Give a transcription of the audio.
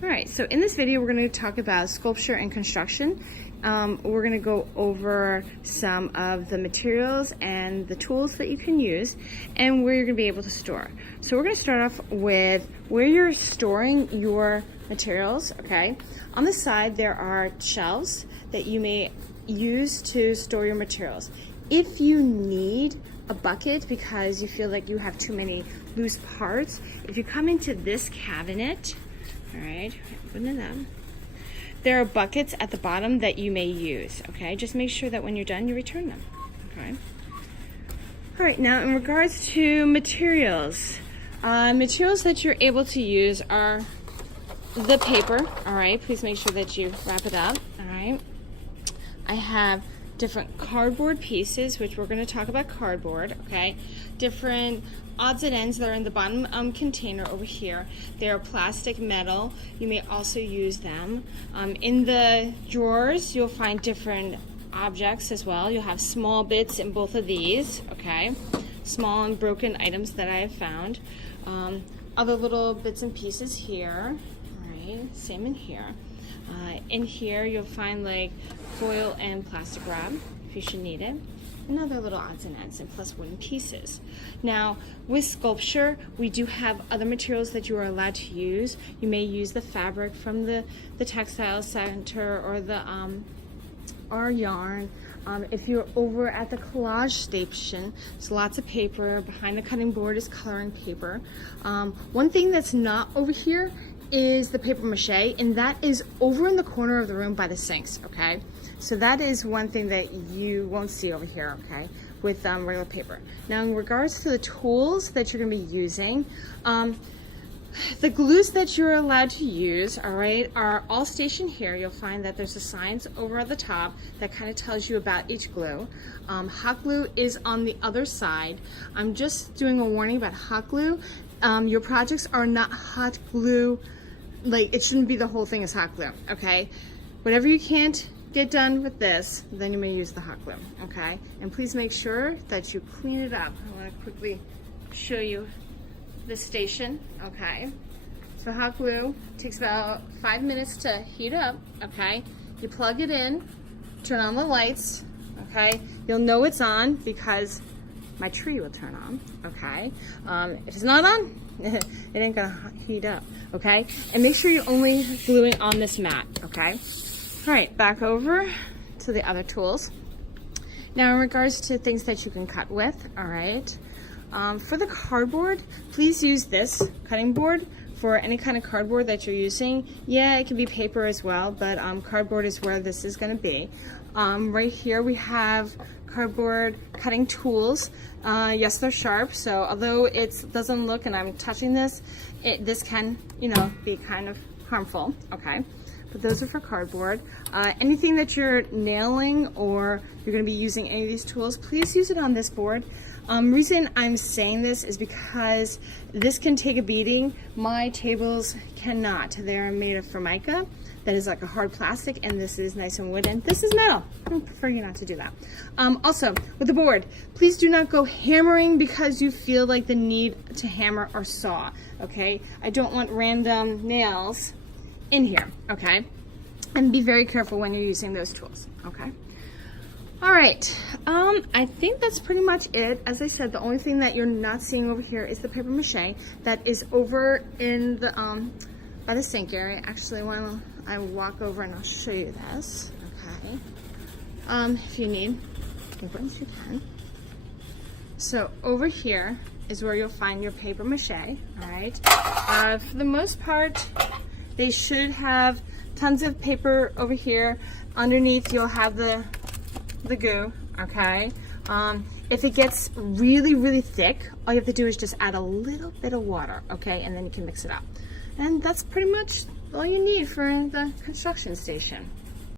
All right, so in this video, we're going to talk about sculpture and construction. We're going to go over some of the materials and the tools that you can use and where you're going to be able to store. So we're going to start off with where you're storing your materials, okay? On the side, there are shelves that you may use to store your materials. If you need a bucket because you feel like you have too many loose parts, if you come into this cabinet, all right, open it up. There are buckets at the bottom that you may use, okay? Just make sure that when you're done, you return them, okay? All right, now in regards to materials, materials that you're able to use are the paper, all right? Please make sure that you wrap it up, all right? I have different cardboard pieces, which we're going to talk about cardboard, okay? Different odds and ends that are in the bottom container over here. They're plastic, metal. You may also use them. In the drawers, you'll find different objects as well. You'll have small bits in both of these, okay? Small and broken items that I have found. Other little bits and pieces here, all right? Same in here. In here, you'll find like foil and plastic wrap if you should need it. And other little odds and ends, and plus wooden pieces. Now, with sculpture, we do have other materials that you are allowed to use. You may use the fabric from the textile center or the or yarn. If you're over at the collage station, there's lots of paper. Behind the cutting board is coloring paper. One thing that's not over here is the paper mache, and that is over in the corner of the room by the sinks, okay? So that is one thing that you won't see over here, okay, with regular paper. Now, in regards to the tools that you're gonna be using, the glues that you're allowed to use, all right, are all stationed here. You'll find that there's the signs over at the top that kind of tells you about each glue. Hot glue is on the other side. I'm just doing a warning about hot glue. Your projects are not hot glue, like it shouldn't be the whole thing is hot glue, okay? Whatever you can't get done with this, then you may use the hot glue, okay? And please make sure that you clean it up. I want to quickly show you the station, okay? So hot glue takes about 5 minutes to heat up, okay? You plug it in, turn on the lights, okay? You'll know it's on because my tree will turn on, okay? If it's not on, it ain't gonna heat up, okay? And make sure you're only gluing on this mat, okay? All right, back over to the other tools. Now, in regards to things that you can cut with, all right? For the cardboard, please use this cutting board for any kind of cardboard that you're using. Yeah, it can be paper as well, but cardboard is where this is gonna be. Right here we have cardboard cutting tools. Yes, they're sharp, so although it doesn't look, and I'm touching this, this can, you know, be kind of harmful, okay? But those are for cardboard. Anything that you're nailing or you're gonna be using any of these tools, please use it on this board. Reason I'm saying this is because this can take a beating. My tables cannot. They're made of Formica. That is like a hard plastic, and this is nice and wooden. This is metal. I prefer you not to do that. Also, with the board, please do not go hammering because you feel like the need to hammer or saw, okay? I don't want random nails in here, okay? And be very careful when you're using those tools, okay? All right, I think that's pretty much it. As I said, the only thing that you're not seeing over here is the paper mache that is over in the, by the sink area. Actually, when I walk over and I'll show you this, okay? If you need papers, you can. So over here is where you'll find your paper mache, all right? For the most part, they should have tons of paper over here. Underneath, you'll have the goo, okay? If it gets really, really thick, all you have to do is just add a little bit of water, okay? And then you can mix it up. And that's pretty much all you need for the construction station.